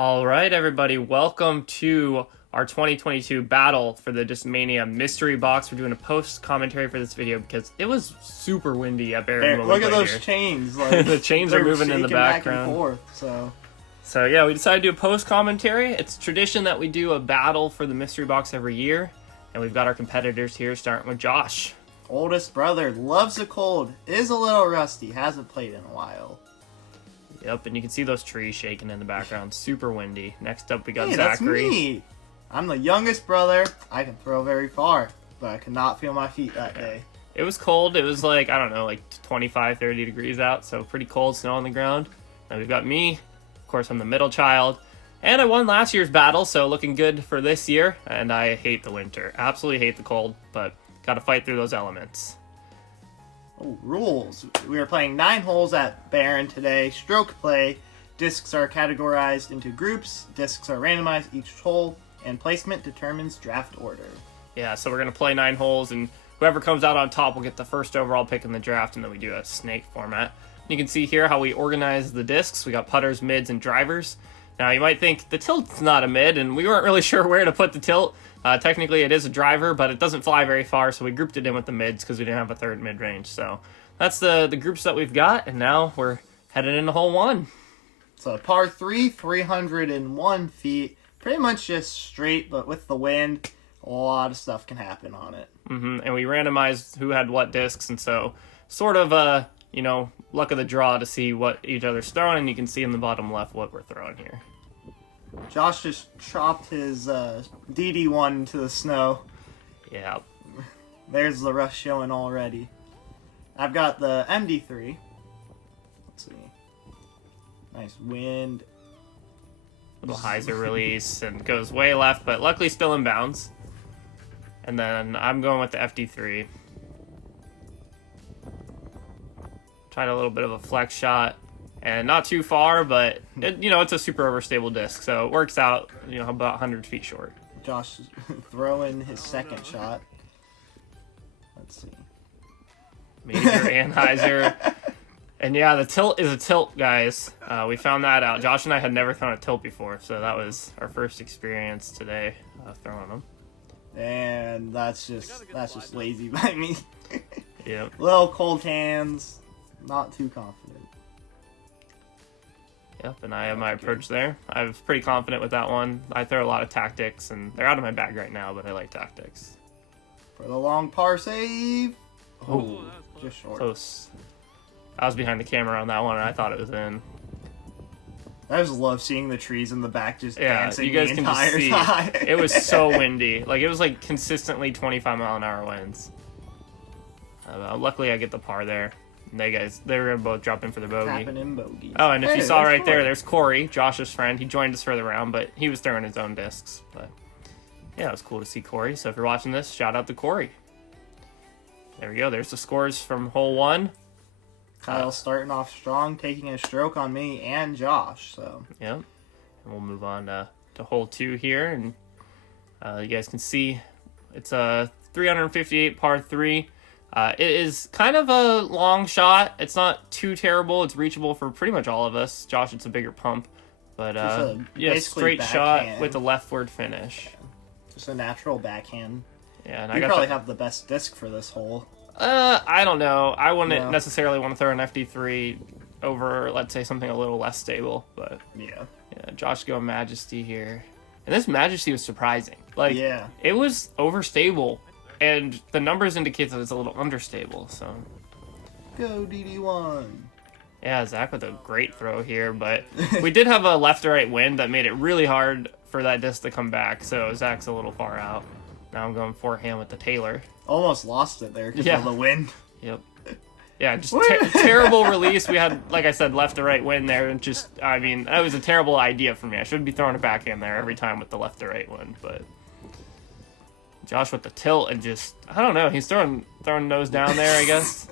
All right, everybody, welcome to our 2022 battle for the Discmania mystery box. We're doing a post commentary for this video because it was super windy up there. Look at those chains. Like, the chains are moving in the background. Back and forth, so yeah, we decided to do a post commentary. It's tradition that we do a battle for the mystery box every year, and we've got our competitors here, starting with Josh. Oldest brother, loves the cold, is a little rusty, hasn't played in a while. Yep, and you can see those trees shaking in the background. Super windy. Next up, we got Hey, Zachary. That's me. I'm the youngest brother. I can throw very far, but I could not feel my feet that day. It was cold. It was like, I don't know, like 25, 30 degrees out, so pretty cold, snow on the ground. Now we've got me. Of course, I'm the middle child. And I won last year's battle, so looking good for this year. And I hate the winter. Absolutely hate the cold, but got to fight through those elements. Oh, rules. We are playing 9 holes at Baron today. Stroke play. Discs are categorized into groups. Discs are randomized each hole. And placement determines draft order. Yeah, so we're going to play 9 holes, and whoever comes out on top will get the first overall pick in the draft, and then we do a snake format. You can see here how we organize the discs. We got putters, mids, and drivers. Now, you might think the tilt's not a mid, and we weren't really sure where to put the tilt. Technically, it is a driver, but it doesn't fly very far, so we grouped it in with the mids because we didn't have a third mid-range. So that's the groups that we've got, and now we're headed into hole 1. So par 3, 301 feet. Pretty much just straight, but with the wind, a lot of stuff can happen on it. And we randomized who had what discs, and so sort of luck of the draw to see what each other's throwing, and you can see in the bottom left what we're throwing here. Josh just chopped his DD1 into the snow. Yeah. There's the rust showing already. I've got the MD3. Let's see. Nice wind. Little hyzer release, and goes way left, but luckily still in bounds. And then I'm going with the FD3. Tried a little bit of a flex shot, and not too far, but it's a super overstable disc, so it works out, about 100 feet short. Josh is throwing his second shot. Let's see. Major and hyzer. And yeah, the tilt is a tilt, guys. We found that out. Josh and I had never thrown a tilt before, so that was our first experience today throwing them. And that's just lazy by me. Yep. Little cold hands. Not too confident. Yep, and I have my approach there. I was pretty confident with that one. I throw a lot of tactics, and they're out of my bag right now, but I like tactics. For the long par save. Oh, just short. Close. I was behind the camera on that one, and I thought it was in. I just love seeing the trees in the back just dancing you guys the can just entire see. time. It was so windy. Like, it was like consistently 25-mile-an-hour winds. Luckily, I get the par there. And they were going to both drop in for the bogey. Tapping in bogeys. Oh, and if you saw there's right there, Corey. there's Corey, Josh's friend. He joined us for the round, but he was throwing his own discs. But yeah, it was cool to see Corey. So if you're watching this, shout out to Corey. There we go. There's the scores from hole 1. Kyle's starting off strong, taking a stroke on me and Josh. So Yep. And we'll move on to hole 2 here, and you guys can see it's a 358 par 3. It is kind of a long shot. It's not too terrible. It's reachable for pretty much all of us. Josh, it's a bigger pump, but straight shot with a leftward finish. Just a natural backhand. Yeah, and You probably have the best disc for this hole. I don't know. I wouldn't necessarily want to throw an FD3 over, let's say, something a little less stable, but yeah, Josh going Majesty here. And this Majesty was surprising. Like, yeah. It was overstable, and the numbers indicate that it's a little understable, so. Go DD1. Yeah, Zach with a great throw here, but we did have a left to right wind that made it really hard for that disc to come back, so Zach's a little far out. Now I'm going forehand with the Taylor. Almost lost it there because of the wind. Yep. Yeah, just terrible release. We had, like I said, left to right wind there, and that was a terrible idea for me. I shouldn't be throwing it back in there every time with the left to right wind, but Josh with the tilt and just, I don't know, he's throwing nose down there, I guess.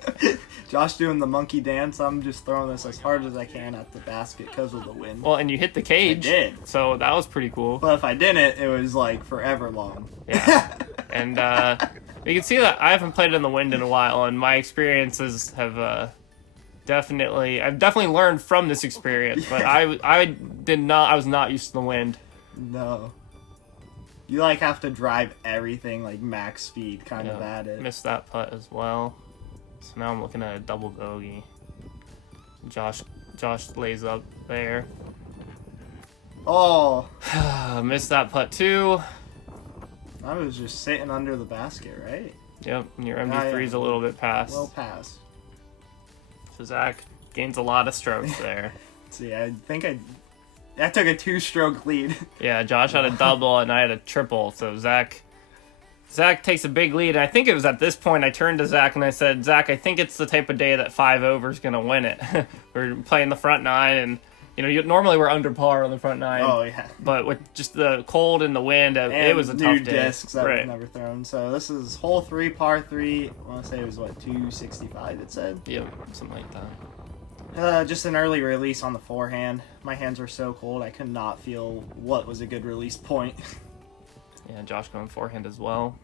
Josh doing the monkey dance. I'm just throwing this as hard as I can at the basket because of the wind. Well, and you hit the cage. I did. So that was pretty cool. But if I didn't, it was like forever long. Yeah. And you can see that I haven't played it in the wind in a while, and my experiences have I've definitely learned from this experience, but I was not used to the wind. No. You like have to drive everything like max speed kind of at it. Missed that putt as well. So now I'm looking at a double bogey. Josh lays up there. Oh. Missed that putt too. I was just sitting under the basket, right? Yep, and your MD3 is a little bit past. Well past. So Zach gains a lot of strokes there. See, I think I took a 2-stroke lead. Yeah, Josh had a double and I had a triple. So Zach takes a big lead. And I think it was at this point I turned to Zach and I said, Zach, I think it's the type of day that 5 over is going to win it. We're playing the front 9 and, normally we're under par on the front 9. Oh, yeah. But with just the cold and the wind, it was a tough new day. discs that we've never thrown. So this is hole 3, par 3. I want to say it was, 265 it said? Yep, something like that. Just an early release on the forehand. My hands were so cold I could not feel what was a good release point. Yeah, Josh going forehand as well.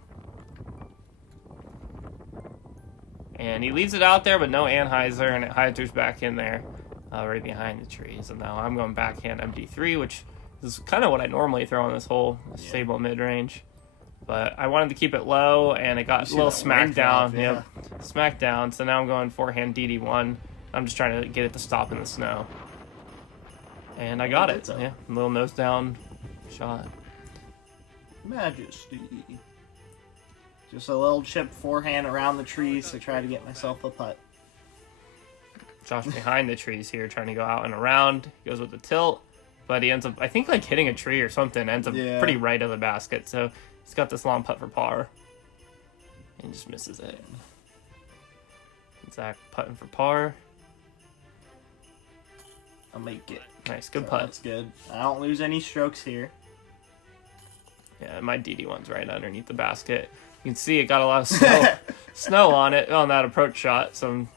And he leaves it out there, but no Anheuser, and it Heiser's back in there, right behind the trees. And now I'm going backhand MD3, which is kind of what I normally throw on this hole, stable mid-range. But I wanted to keep it low, and it got a little smacked down. Yeah. Yep, smacked down. So now I'm going forehand DD1. I'm just trying to get it to stop in the snow. And I got it. Yeah, a little nose down shot. Majesty. Just a little chip forehand around the trees to try to get myself a putt. Josh behind the trees here, trying to go out and around. He goes with the tilt, but he ends up, I think, like hitting a tree or something. Ends up pretty right of the basket. So he's got this long putt for par. And just misses it. Zach putting for par. I'll make it. Nice, good putt. That's good. I don't lose any strokes here. Yeah, my DD1's right underneath the basket. You can see it got a lot of snow on it on that approach shot. So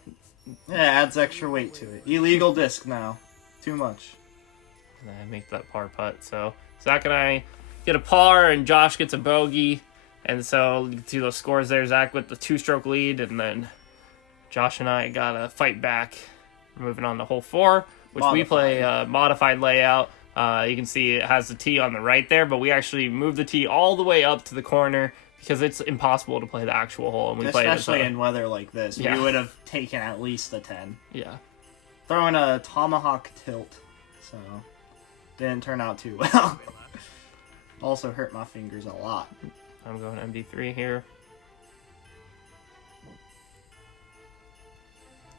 yeah, adds extra weight to it. Illegal disc now. Too much. And I make that par putt. So Zach and I get a par, and Josh gets a bogey. And so you can see those scores there. Zach with the 2-stroke lead, and then Josh and I got to fight back. Moving on to hole 4, which we play a modified layout. You can see it has the tee on the right there, but we actually moved the tee all the way up to the corner because it's impossible to play the actual hole. And we especially in weather like this, yeah. We would have taken at least a 10. Yeah. Throwing a tomahawk tilt, so didn't turn out too well. Also hurt my fingers a lot. I'm going MD3 here.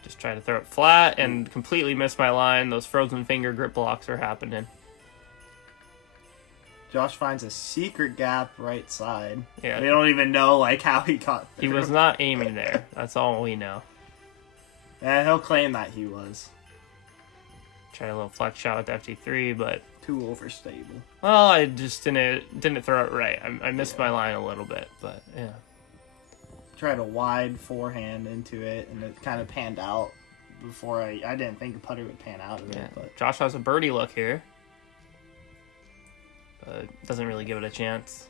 Just try to throw it flat and completely miss my line. Those frozen finger grip blocks are happening. Josh finds a secret gap right side. Yeah. We don't even know how he got there. He was not aiming there. That's all we know. Yeah, he'll claim that he was. Try a little flex shot with FT3, but too overstable. Well, I just didn't throw it right. I missed my line a little bit, but yeah. Tried a wide forehand into it, and it kind of panned out before I didn't think a putter would pan out of it. But Josh has a birdie look here. But doesn't really give it a chance.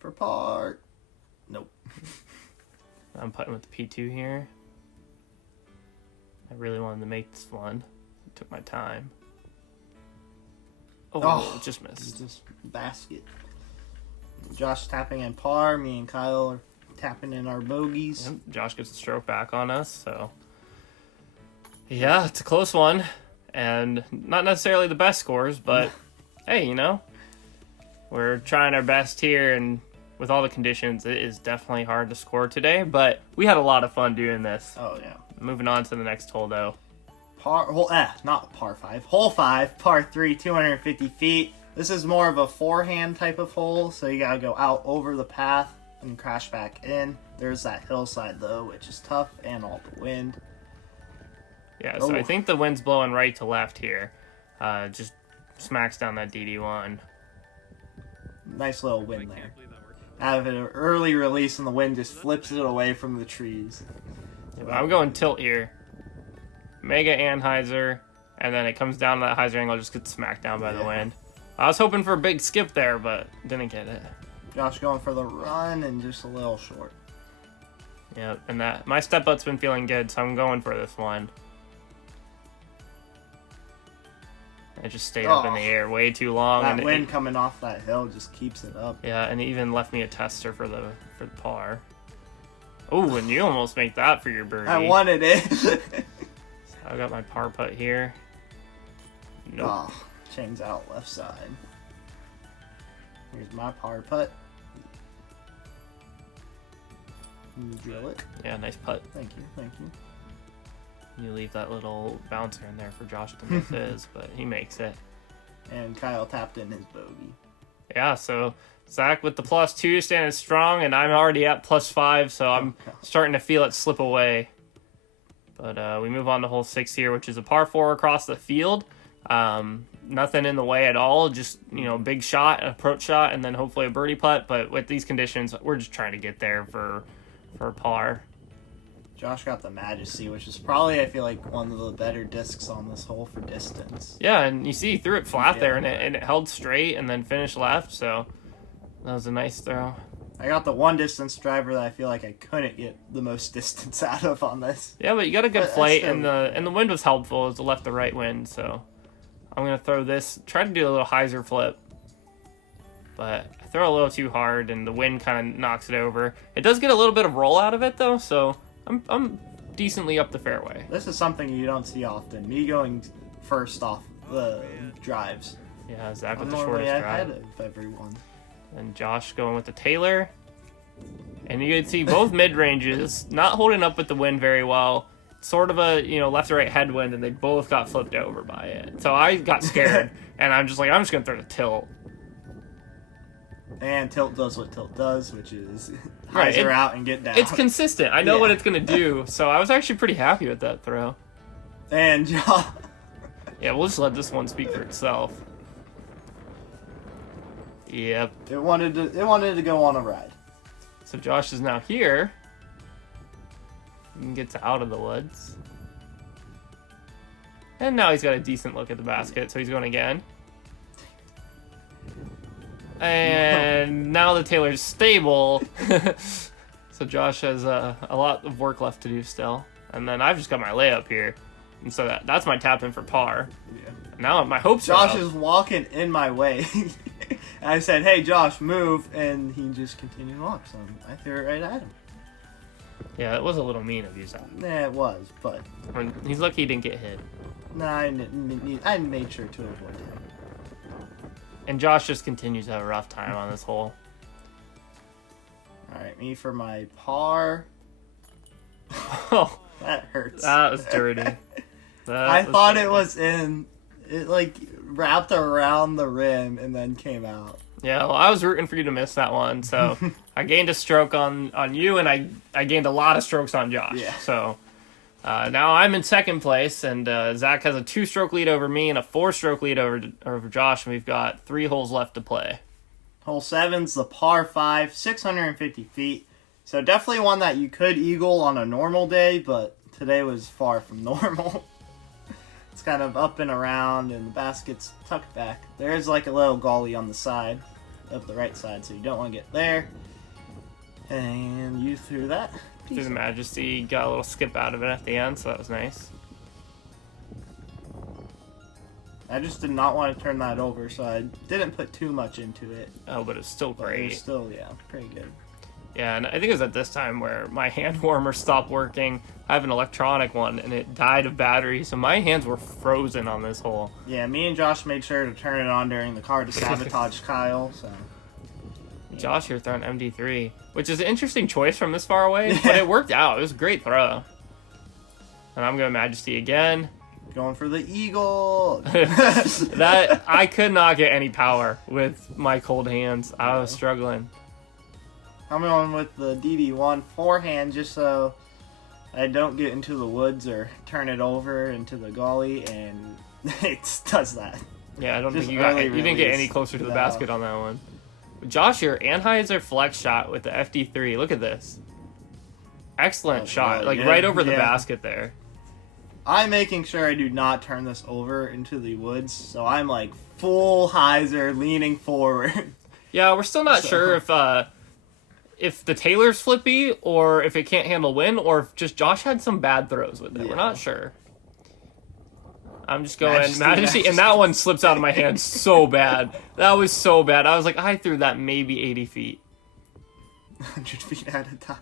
For par. Nope. I'm putting with the P2 here. I really wanted to make this one. Took my time. Oh, just missed. Just basket. Josh tapping in par. Me and Kyle are tapping in our bogeys. Yep, Josh gets a stroke back on us, so yeah, it's a close one, and not necessarily the best scores, but hey, we're trying our best here, and with all the conditions, it is definitely hard to score today, but we had a lot of fun doing this. Oh yeah. Moving on to the next hole, though. Not par 5. Hole 5, par 3, 250 feet. This is more of a forehand type of hole, so you gotta go out over the path and crash back in. There's that hillside though, which is tough, and all the wind. Yeah, so I think the wind's blowing right to left here. Just smacks down that DD1. Nice little wind there. Out of an early release, and the wind just flips it away from the trees. Yeah, but I'm going tilt here. Mega Anheuser, and then it comes down to that Heiser angle, just gets smacked down by the wind. I was hoping for a big skip there, but didn't get it. Josh going for the run and just a little short. Yeah, and my step putt's been feeling good, so I'm going for this one. I just stayed up in the air way too long. That and wind coming off that hill just keeps it up. Yeah, and it even left me a tester for the par. Oh, and you almost make that for your birdie. I wanted it. So I got my par putt here. Nope. Oh, chains out left side. Here's my par putt. You drill it. Yeah, nice putt. Thank you, thank you. You leave that little bouncer in there for Josh to miss his, but he makes it. And Kyle tapped in his bogey. Yeah, so Zach with the +2 standing strong, and I'm already at +5, so I'm starting to feel it slip away. But we move on to hole 6 here, which is a par 4 across the field. Nothing in the way at all, just, big shot, approach shot, and then hopefully a birdie putt. But with these conditions, we're just trying to get there for par. Josh got the Majesty, which is probably, I feel like, one of the better discs on this hole for distance. Yeah, and you see he threw it flat there, and it held straight and then finished left, so that was a nice throw. I got the one distance driver that I feel like I couldn't get the most distance out of on this. Yeah, but you got a good flight, and the wind was helpful. It was the left to right wind, so I'm going to throw this, try to do a little hyzer flip, but I throw a little too hard, and the wind kind of knocks it over. It does get a little bit of roll out of it, though, so I'm decently up the fairway. This is something you don't see often. Me going first off the drives. Yeah, Zach with I'm the normally shortest ahead drive. of everyone. And Josh going with the Taylor. And you can see both mid-ranges not holding up with the wind very well. Sort of a, left to right headwind, and they both got flipped over by it. So I got scared, and I'm just like, I'm just going to throw the tilt. And tilt does what tilt does, which is Right, hyzer out and get down. It's consistent. I know Yeah. what it's going to do, so I was actually pretty happy with that throw. And Josh... Yeah, we'll just let this one speak for itself. Yep. It wanted to go on a ride. So Josh is now here. And gets out of the woods. And now he's got a decent look at the basket, so he's going again. And now the Taylor's stable. So Josh has a lot of work left to do still. And then I've just got my layup here. And so that's my tap in for par. Yeah. Now my hopes are Josh up. is walking in my way. I said, hey, Josh, move. And he just continued to walk. So I threw it right at him. Yeah, it was a little mean of you, Zach. Yeah, it was. But He's lucky he didn't get hit. no, I made sure to avoid him. And Josh just continues to have a rough time on this hole. All right, me for my par. Oh, That hurts. that was dirty. I thought it was in. It like wrapped around the rim and then came out. Yeah, well, I was rooting for you to miss that one, so I gained a stroke on you, and I gained a lot of strokes on Josh. Yeah. So now I'm in second place, and Zach has a 2-stroke lead over me and a 4-stroke lead over Josh, and we've got 3 holes left to play. Hole 7's the par 5, 650 feet. So definitely one that you could eagle on a normal day, but today was far from normal. It's kind of up and around, and the basket's tucked back. There is like a little gully on the side, of the right side, so you don't want to get there. And you threw that. Through the Majesty, got a little skip out of it at the end, so that was nice. I just did not want to turn that over, so I didn't put too much into it. Oh, but it's still But it great. was still, yeah, pretty good. Yeah, and I think it was at this time where my hand warmer stopped working. I have an electronic one, and it died of battery, so my hands were frozen on this hole. Yeah, me and Josh made sure to turn it on during the car to sabotage Kyle, so... Josh here throwing MD3, which is an interesting choice from this far away, but it worked out. It was a great throw. And I'm going Majesty again. Going for the eagle! That I could not get any power with my cold hands. I was struggling. I'm going with the DD1 forehand just so I don't get into the woods or turn it over into the gully, and it does that. Yeah, I don't Just think you early didn't get any release. closer to the No. basket on that one. Josh here, Anheuser flex shot with the FD3. Look at this. Excellent That's shot, really like good. right over the Yeah. basket there. I'm making sure I do not turn this over into the woods, so I'm like full hyzer leaning forward. Yeah, we're still not sure if the Taylor's flippy or if it can't handle wind or if just Josh had some bad throws with it. We're Yeah. not sure. I'm just going Majesty, Majesty, and that one slips out of my hand so bad. That was so bad. I was like, I threw that maybe 80 feet. 100 feet at a time.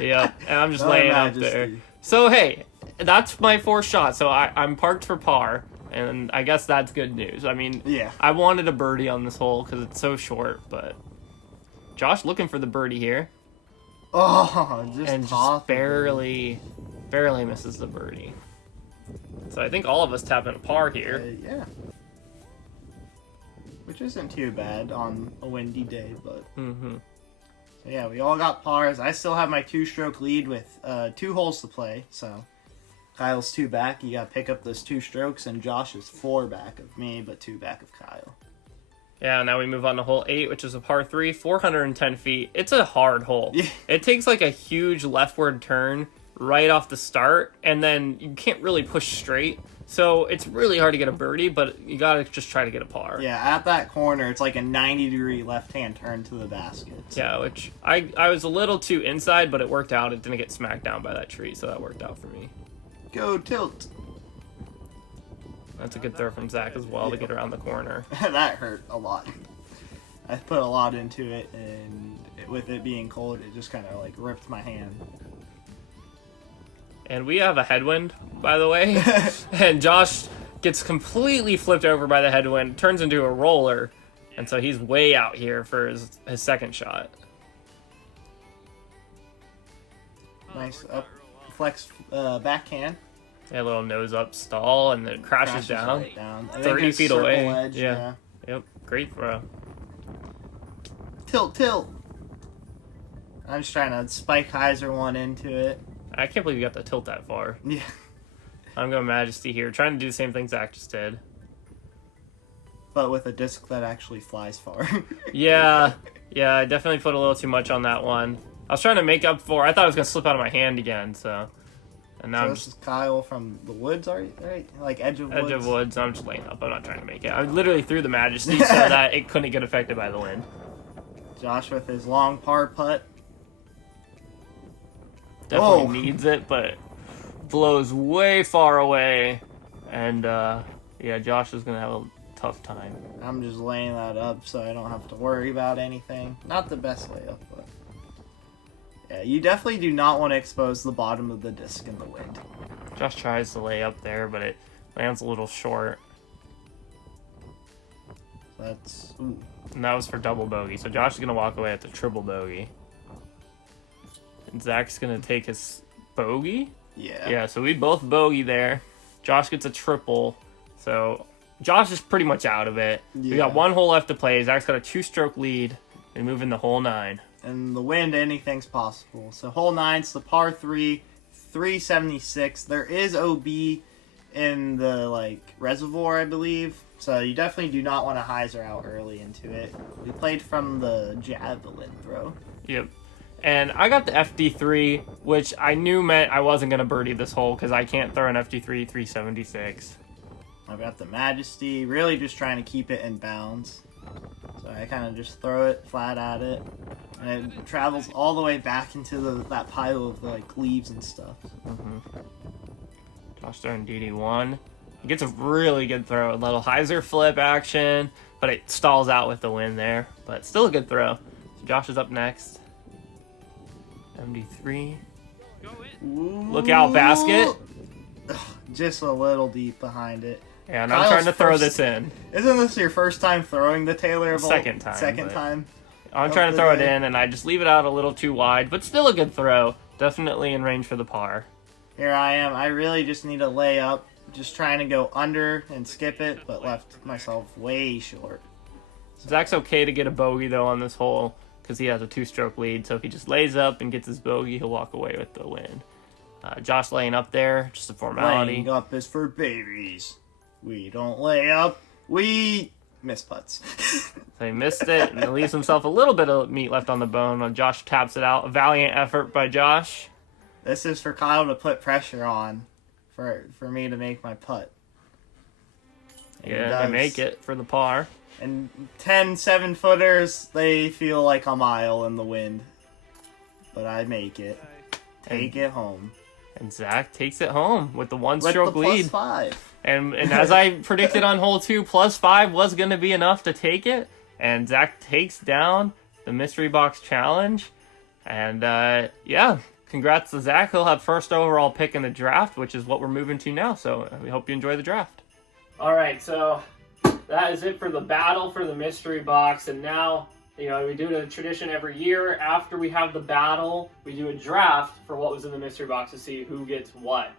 Yep, and I'm just Another laying up Majesty. there. So, hey, that's my 4th shot. So I'm parked for par, and I guess that's good news. I mean, Yeah. I wanted a birdie on this hole because it's so short, but Josh looking for the birdie here. Oh, just And just toss it. barely misses the birdie. So I think all of us tapping a par here. Yeah. Which isn't too bad on a windy day, but... Mm-hmm. So yeah, we all got pars. I still have my 2-stroke lead with 2 holes to play, so... Kyle's 2 back. You gotta pick up those 2 strokes, and Josh is 4 back of me, but 2 back of Kyle. Yeah, now we move on to hole 8, which is a par 3, 410 feet. It's a hard hole. Yeah. It takes like a huge leftward turn right off the start, and then you can't really push straight. So it's really hard to get a birdie, but you gotta just try to get a par. Yeah, at that corner, it's like a 90-degree left-hand turn to the basket. Yeah, which I was a little too inside, but it worked out. It didn't get smacked down by that tree, so that worked out for me. Go tilt. That's a good throw from Zach as well to get around the corner. That hurt a lot. I put a lot into it, and with it being cold, it just kind of like ripped my hand. And we have a headwind, by the way. And Josh gets completely flipped over by the headwind, turns into a roller, and so he's way out here for his 2nd shot. Nice up flex backhand. A little nose up stall, and then it crashes down. Right down. I think 30 it's feet circle away. Edge, Yeah. Yep, great throw. Tilt. I'm just trying to spike hyzer one into it. I can't believe you got the tilt that far. Yeah. I'm going Majesty here, trying to do the same thing Zach just did. But with a disc that actually flies far. Yeah, I definitely put a little too much on that one. I was trying to make up for. I thought it was gonna slip out of my hand again, so. And now So I'm this just is Kyle from the woods, right? Like edge of woods. edge of woods. I'm just laying up. I'm not trying to make it. I literally threw the Majesty so that it couldn't get affected by the wind. Josh with his long par putt. Definitely Oh. needs it, but blows way far away, and yeah, Josh is gonna have a tough time. I'm just laying that up so I don't have to worry about anything. Not the best layup, but yeah, you definitely do not want to expose the bottom of the disc in the wind. Josh tries to lay up there, but it lands a little short. That's ooh. And that was for double bogey. So Josh is going to walk away at the triple bogey. And Zach's going to take his bogey. Yeah. Yeah, so we both bogey there. Josh gets a triple. So Josh is pretty much out of it. We got Yeah. 1 hole left to play. Zach's got a 2-stroke lead and moving the hole 9. And the wind, anything's possible. So hole 9's the par 3, 376. There is OB in the like reservoir, I believe. So you definitely do not want to hyzer out early into it. We played from the javelin throw. Yep. And I got the FD3, which I knew meant I wasn't going to birdie this hole because I can't throw an FD3 376. I've got the Majesty, really just trying to keep it in bounds. So I kind of just throw it flat at it. And it travels all the way back into that pile of like leaves and stuff. Josh throwing DD1. He gets a really good throw. A little hyzer flip action, but it stalls out with the wind there. But still a good throw. So Josh is up next. MD3. Look out, basket. Just a little deep behind it. Yeah, and I'm Kyle's trying to throw first- this in. Isn't this your first time throwing the Taylor Bolt? Second time, Second but- time. I'm Of trying to the throw it day. in, and I just leave it out a little too wide, but still a good throw. Definitely in range for the par. Here I am. I really just need a layup. Just trying to go under and skip it, but left myself way short. Zach's okay to get a bogey, though, on this hole, because he has a 2-stroke lead. So if he just lays up and gets his bogey, he'll walk away with the win. Josh laying up there, just a formality. Laying up is for babies. We don't lay up. We miss putts. So he missed it, and it leaves himself a little bit of meat left on the bone when Josh taps it out. A valiant effort by Josh. This is for Kyle to put pressure on for me to make my putt. And he Yeah, does. they make it for the par. And 10 7-footers, they feel like a mile in the wind. But I make it. Take it home. And Zach takes it home with the With 1-stroke the lead. +5. And as I predicted on hole 2, +5 was going to be enough to take it. And Zach takes down the mystery box challenge. And yeah, congrats to Zach. He'll have first overall pick in the draft, which is what we're moving to now. So we hope you enjoy the draft. All right, so that is it for the battle for the mystery box. And now, you know, we do a tradition every year. After we have the battle, we do a draft for what was in the mystery box to see who gets what.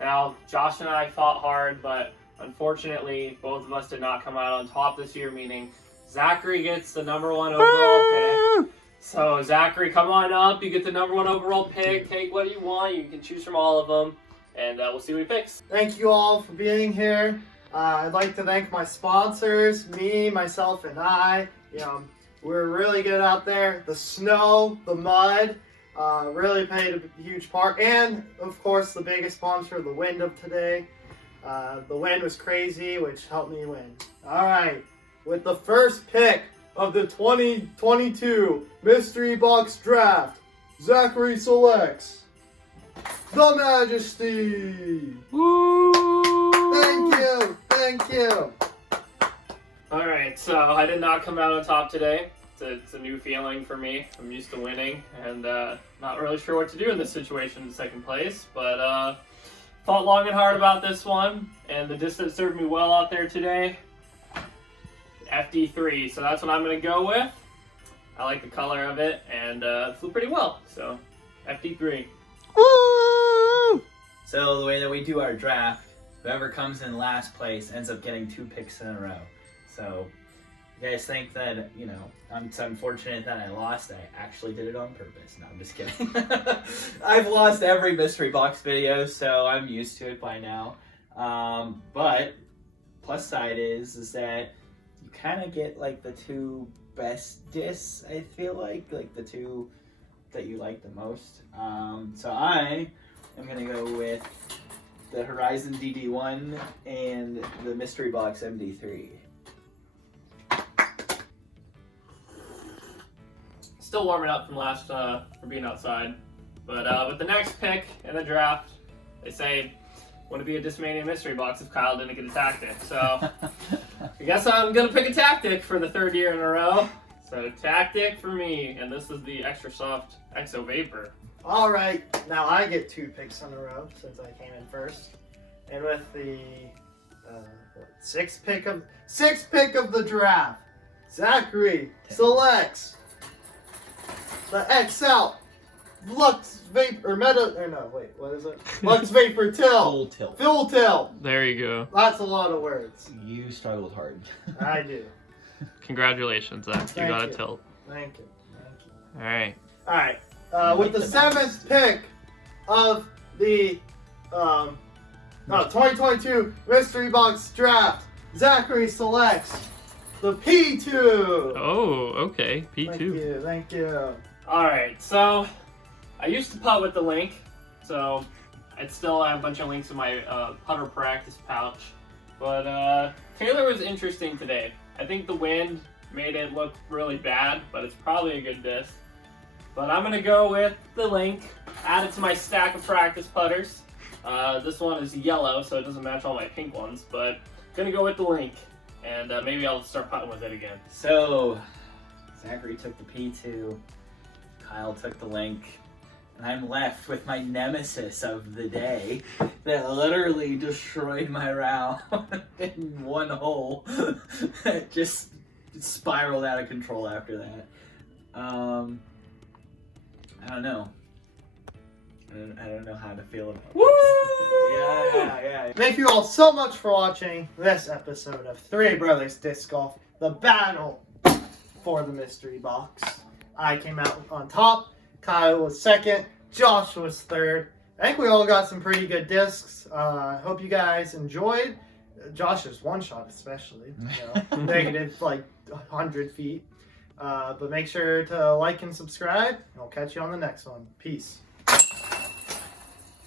Now, Josh and I fought hard, but unfortunately, both of us did not come out on top this year, meaning Zachary gets the #1 overall pick. So, Zachary, come on up. You get the #1 overall pick. Take what you want. You can choose from all of them, and we'll see what he picks. Thank you all for being here. I'd like to thank my sponsors, me, myself, and I. You know, we're really good out there. The snow, the mud, really played a huge part. And, of course, the biggest sponsor, the wind of today. The wind was crazy, which helped me win. All right, with the first pick of the 2022 Mystery Box Draft, Zachary selects the Majesty. Woo! Thank you. All right, so I did not come out on top today. It's a new feeling for me. I'm used to winning, and not really sure what to do in this situation in second place, but thought long and hard about this one, and the distance served me well out there today. FD3, so that's what I'm going to go with. I like the color of it, and it flew pretty well, so FD3. Woo! So the way that we do our draft, whoever comes in last place ends up getting 2 picks in a row. So you guys think that, you know, it's unfortunate that I lost. I actually did it on purpose. No, I'm just kidding. I've lost every mystery box video, so I'm used to it by now. But plus side is that you kind of get like the 2 best discs, I feel like the 2 that you like the most. So I am going to go with the Horizon DD1 and the Mystery Box MD3. Still warming up from last from being outside, but with the next pick in the draft, they say want to be a Discmania mystery box if Kyle didn't get a tactic. So I guess I'm gonna pick a tactic for the 3rd year in a row. So tactic for me, and this is the extra soft Exo Vapor. All right, now I get 2 picks in a row since I came in first, and with the sixth pick of the draft, Zachary selects the XL Lux Vapor or Meta. Or no, wait, what is it? Lux Vapor Till. Full Till. There you go. That's a lot of words. You struggled hard. I do. Congratulations, Zach. You got a you. tilt. Thank you. All right. All right. With the 7th pick of the 2022 Mystery Box Draft, Zachary selects the P2. Oh, okay. P2. Thank you. All right. So I used to putt with the link, so I still have a bunch of links in my putter practice pouch. But Taylor was interesting today. I think the wind made it look really bad, but it's probably a good disc. But I'm gonna go with the link, add it to my stack of practice putters. This one is yellow, so it doesn't match all my pink ones, but gonna go with the link, and maybe I'll start putting with it again. So Zachary took the P2, Kyle took the link, and I'm left with my nemesis of the day that literally destroyed my round in one hole. It just spiraled out of control after that. I don't know. I don't know how to feel about it. Woo! Yeah. Thank you all so much for watching this episode of Three Brothers Disc Golf, the battle for the mystery box. I came out on top, Kyle was second, Josh was third. I think we all got some pretty good discs. Hope you guys enjoyed. Josh's one shot especially, negative like 100 feet. But make sure to like and subscribe, and I'll catch you on the next one. Peace.